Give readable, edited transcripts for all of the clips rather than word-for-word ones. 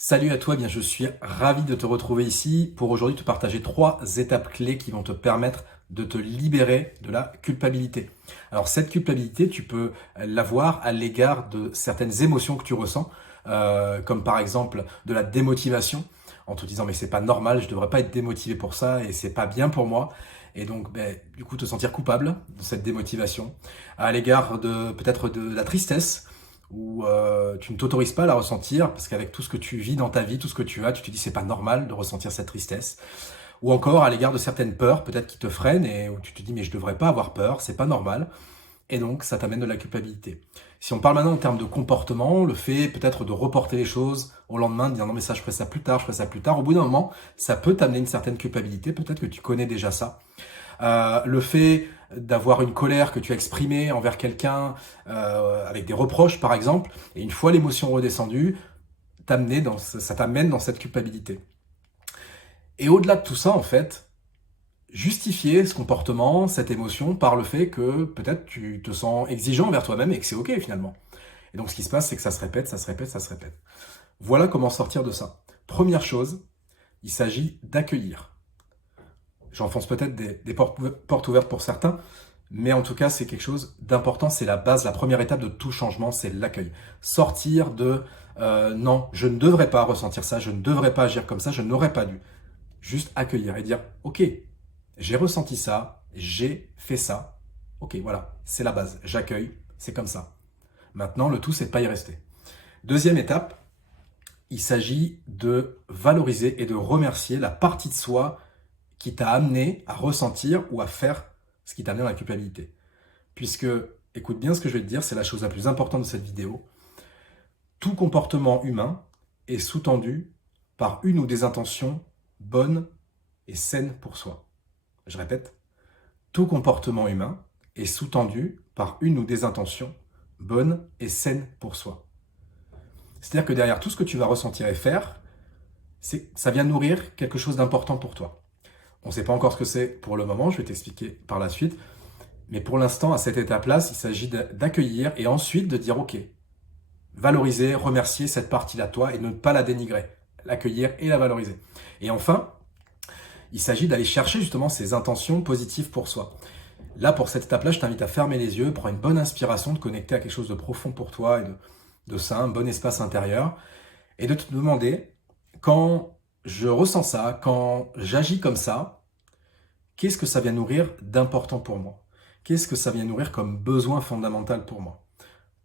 Salut à toi, bien je suis ravi de te retrouver ici pour aujourd'hui te partager 3 étapes clés qui vont te permettre de te libérer de la culpabilité. Alors cette culpabilité, tu peux l'avoir à l'égard de certaines émotions que tu ressens, comme par exemple de la démotivation, en te disant mais c'est pas normal, je devrais pas être démotivé pour ça et c'est pas bien pour moi. Et donc du coup te sentir coupable de cette démotivation, à l'égard de peut-être de la tristesse où tu ne t'autorises pas à la ressentir parce qu'avec tout ce que tu vis dans ta vie, tout ce que tu as, tu te dis c'est pas normal de ressentir cette tristesse. Ou encore à l'égard de certaines peurs peut-être qui te freinent et où tu te dis mais je devrais pas avoir peur, c'est pas normal. Et donc ça t'amène de la culpabilité. Si on parle maintenant en termes de comportement, le fait peut-être de reporter les choses au lendemain, de dire non mais ça je ferai ça plus tard, je ferai ça plus tard, au bout d'un moment, ça peut t'amener une certaine culpabilité, peut-être que tu connais déjà ça. Le fait d'avoir une colère que tu as exprimée envers quelqu'un avec des reproches par exemple, et une fois l'émotion redescendue, ça t'amène dans cette culpabilité. Et au-delà de tout ça, en fait, justifier ce comportement, cette émotion, par le fait que peut-être tu te sens exigeant envers toi-même et que c'est ok finalement. Et donc ce qui se passe, c'est que ça se répète, ça se répète, ça se répète. Voilà comment sortir de ça. Première chose, il s'agit d'accueillir. J'enfonce peut-être des portes ouvertes pour certains, mais en tout cas, c'est quelque chose d'important. C'est la base, la première étape de tout changement, c'est l'accueil. Sortir de non, je ne devrais pas ressentir ça, je ne devrais pas agir comme ça, je n'aurais pas dû. Juste accueillir et dire ok, j'ai ressenti ça, j'ai fait ça. Ok, voilà, c'est la base. J'accueille, c'est comme ça. Maintenant, le tout, c'est de pas y rester. Deuxième étape, il s'agit de valoriser et de remercier la partie de soi qui t'a amené à ressentir ou à faire ce qui t'a amené dans la culpabilité. Puisque, écoute bien ce que je vais te dire, c'est la chose la plus importante de cette vidéo. Tout comportement humain est sous-tendu par une ou des intentions bonnes et saines pour soi. Je répète, tout comportement humain est sous-tendu par une ou des intentions bonnes et saines pour soi. C'est-à-dire que derrière tout ce que tu vas ressentir et faire, ça vient nourrir quelque chose d'important pour toi. On ne sait pas encore ce que c'est pour le moment, je vais t'expliquer par la suite. Mais pour l'instant, à cette étape-là, il s'agit d'accueillir et ensuite de dire ok, valoriser, remercier cette partie-là de toi et ne pas la dénigrer, l'accueillir et la valoriser. Et enfin, il s'agit d'aller chercher justement ces intentions positives pour soi. Là, pour cette étape-là, je t'invite à fermer les yeux, prendre une bonne inspiration, de connecter à quelque chose de profond pour toi et de sain, un bon espace intérieur, et de te demander, quand je ressens ça, quand j'agis comme ça, qu'est-ce que ça vient nourrir d'important pour moi? Qu'est-ce que ça vient nourrir comme besoin fondamental pour moi?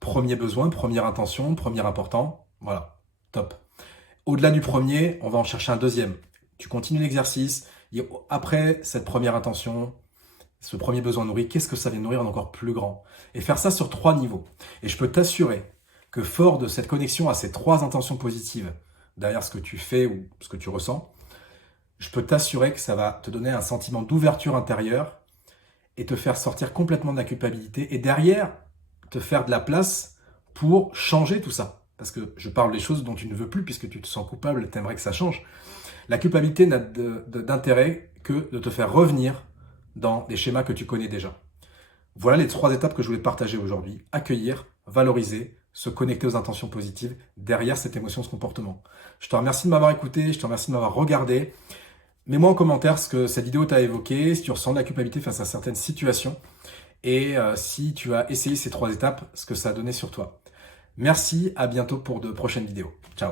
Premier besoin, première intention, premier important, voilà, top. Au-delà du premier, on va en chercher un deuxième. Tu continues l'exercice, et après cette première intention, ce premier besoin nourri, qu'est-ce que ça vient nourrir d'encore plus grand? Et faire ça sur 3 niveaux. Et je peux t'assurer que fort de cette connexion à ces 3 intentions positives, derrière ce que tu fais ou ce que tu ressens, je peux t'assurer que ça va te donner un sentiment d'ouverture intérieure et te faire sortir complètement de la culpabilité et derrière, te faire de la place pour changer tout ça. Parce que je parle des choses dont tu ne veux plus puisque tu te sens coupable, tu aimerais que ça change. La culpabilité n'a d'intérêt que de te faire revenir dans des schémas que tu connais déjà. Voilà les 3 étapes que je voulais partager aujourd'hui. Accueillir, valoriser, se connecter aux intentions positives derrière cette émotion, ce comportement. Je te remercie de m'avoir écouté, je te remercie de m'avoir regardé. Mets-moi en commentaire ce que cette vidéo t'a évoqué, si tu ressens de la culpabilité face à certaines situations et si tu as essayé ces 3 étapes, ce que ça a donné sur toi. Merci, à bientôt pour de prochaines vidéos. Ciao.